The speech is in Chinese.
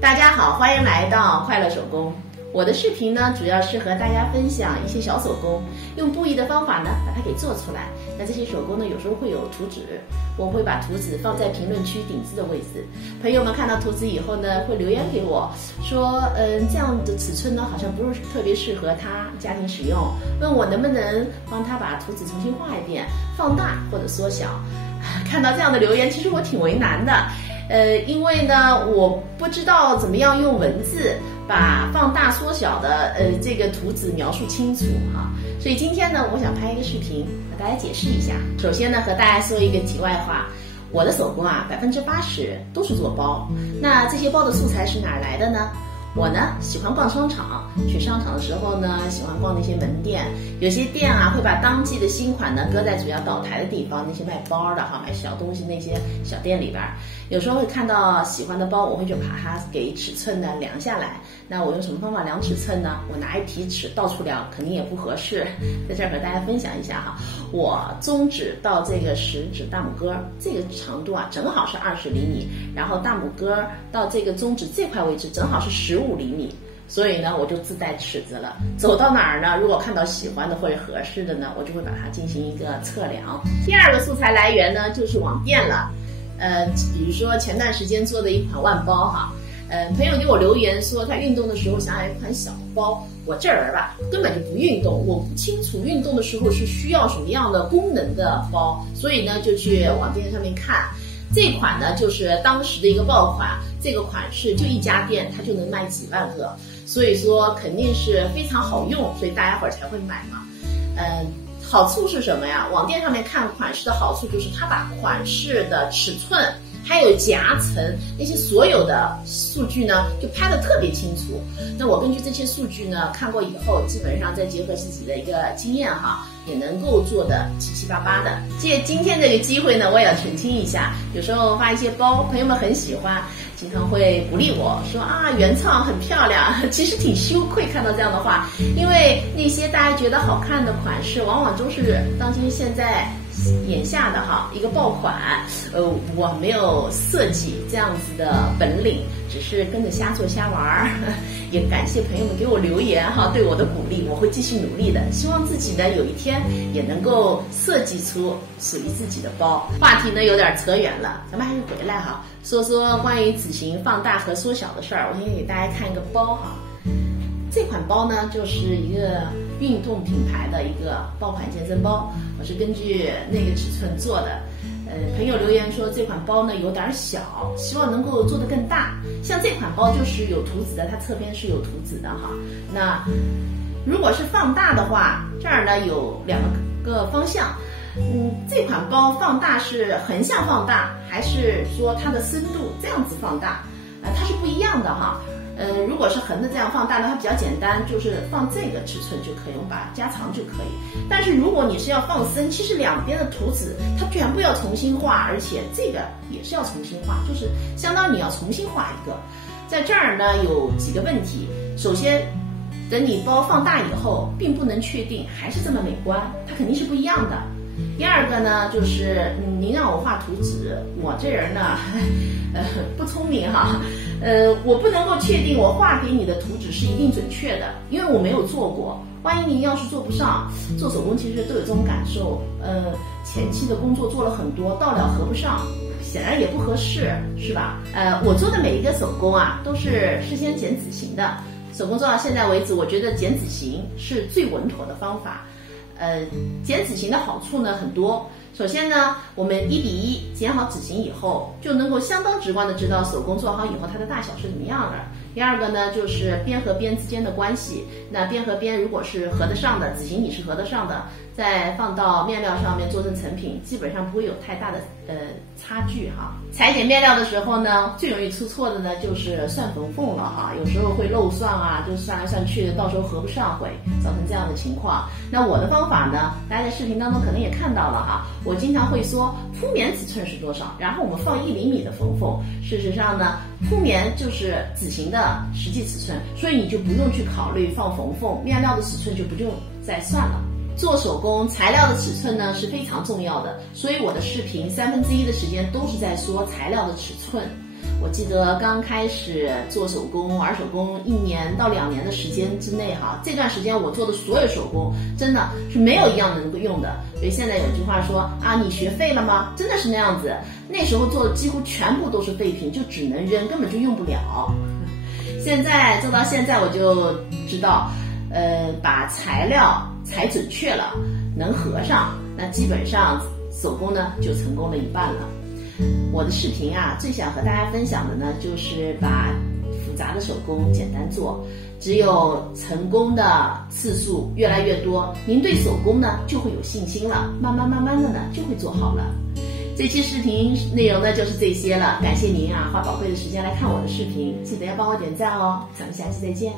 大家好，欢迎来到快乐手工。我的视频呢，主要是和大家分享一些小手工，用不易的方法呢，把它给做出来。那这些手工呢，有时候会有图纸，我会把图纸放在评论区顶字的位置。朋友们看到图纸以后呢，会留言给我说，这样的尺寸呢，好像不是特别适合他家庭使用，问我能不能帮他把图纸重新画一遍，放大或者缩小。看到这样的留言，其实我挺为难的。因为呢，我不知道怎么样用文字把放大缩小的这个图纸描述清楚哈，所以今天呢，我想拍一个视频和大家解释一下。首先呢，和大家说一个题外话，我的手工啊，80%都是做包。那这些包的素材是哪来的呢？我呢喜欢逛商场，去商场的时候呢，喜欢逛那些门店，有些店啊会把当季的新款呢搁在主要岛台的地方，那些卖包的哈，卖小东西那些小店里边，有时候会看到喜欢的包，我会就把它给尺寸呢量下来。那我用什么方法量尺寸呢？我拿一提尺到处量，肯定也不合适，在这儿和大家分享一下哈。我中指到这个食指大拇哥这个长度啊，正好是20厘米，然后大拇哥到这个中指这块位置正好是15厘米，所以呢，我就自带尺子了。走到哪儿呢，如果看到喜欢的或者合适的呢，我就会把它进行一个测量。第二个素材来源呢，就是网店了。比如说前段时间做的一款腕包哈。朋友给我留言说他运动的时候想要一款小包，我这人吧根本就不运动，我不清楚运动的时候是需要什么样的功能的包，所以呢就去网店上面看。这款呢就是当时的一个爆款，这个款式就一家店它就能卖几万个，所以说肯定是非常好用，所以大家伙儿才会买嘛。好处是什么呀？网店上面看款式的好处就是它把款式的尺寸还有夹层那些所有的数据呢就拍得特别清楚。那我根据这些数据呢看过以后，基本上再结合自己的一个经验哈，也能够做得七七八八的。借今天这个机会呢，我也要澄清一下，有时候发一些包，朋友们很喜欢，经常会鼓励我说啊，原创很漂亮，其实挺羞愧看到这样的话，因为那些大家觉得好看的款式，往往都是当今现在眼下的哈一个爆款，我没有设计这样子的本领，只是跟着瞎做瞎玩。也感谢朋友们给我留言哈，对我的鼓励，我会继续努力的，希望自己呢有一天也能够设计出属于自己的包。话题呢有点扯远了，咱们还是回来哈，说说关于纸型放大和缩小的事儿。我先给大家看一个包哈，这款包呢就是一个运动品牌的一个爆款健身包，我是根据那个尺寸做的。朋友留言说这款包呢有点小，希望能够做得更大。像这款包就是有图纸的，它侧边是有图纸的哈。那如果是放大的话，这儿呢有2个方向。这款包放大是横向放大，还是说它的深度这样子放大？它是不一样的哈。如果是横的这样放大呢，它比较简单，就是放这个尺寸就可以，我们把它加长就可以。但是如果你是要放深，其实两边的图纸它全部要重新画，而且这个也是要重新画，就是相当于你要重新画一个。在这儿呢有几个问题，首先等你包放大以后，并不能确定还是这么美观，它肯定是不一样的。第二个呢，就是您让我画图纸，我这人呢，不聪明哈，我不能够确定我画给你的图纸是一定准确的，因为我没有做过。万一您要是做不上，做手工其实都有这种感受，前期的工作做了很多，到了合不上，显然也不合适，是吧？我做的每一个手工啊，都是事先剪纸型的。手工做到现在为止，我觉得剪纸型是最稳妥的方法。剪纸型的好处呢很多。首先呢，我们1比1剪好纸型以后，就能够相当直观的知道手工做好以后它的大小是怎么样的。第二个呢，就是边和边之间的关系。那边和边如果是合得上的，纸型你是合得上的，再放到面料上面做成成品，基本上不会有太大的差距哈。裁剪面料的时候呢，最容易出错的呢就是算缝缝了哈，有时候会漏算啊，就算来算去的，到时候合不上，会造成这样的情况。那我的方法呢，大家在视频当中可能也看到了哈，我经常会说铺棉尺寸是多少，然后我们放1厘米的缝缝。事实上呢，铺棉就是纸型的实际尺寸，所以你就不用去考虑放缝缝，面料的尺寸就不用再算了。做手工材料的尺寸呢是非常重要的，所以我的视频1/3的时间都是在说材料的尺寸。我记得刚开始做手工玩手工1年到2年的时间之内哈，这段时间我做的所有手工真的是没有一样能够用的。所以现在有句话说啊，你学废了吗？真的是那样子。那时候做的几乎全部都是废品，就只能扔，根本就用不了。现在做到现在我就知道，把材料裁准确了，能合上，那基本上手工呢就成功了一半了。我的视频啊，最想和大家分享的呢，就是把复杂的手工简单做，只有成功的次数越来越多，您对手工呢就会有信心了，慢慢的呢就会做好了。这期视频内容呢就是这些了，感谢您啊花宝贵的时间来看我的视频，记得要帮我点赞哦，咱们下期再见。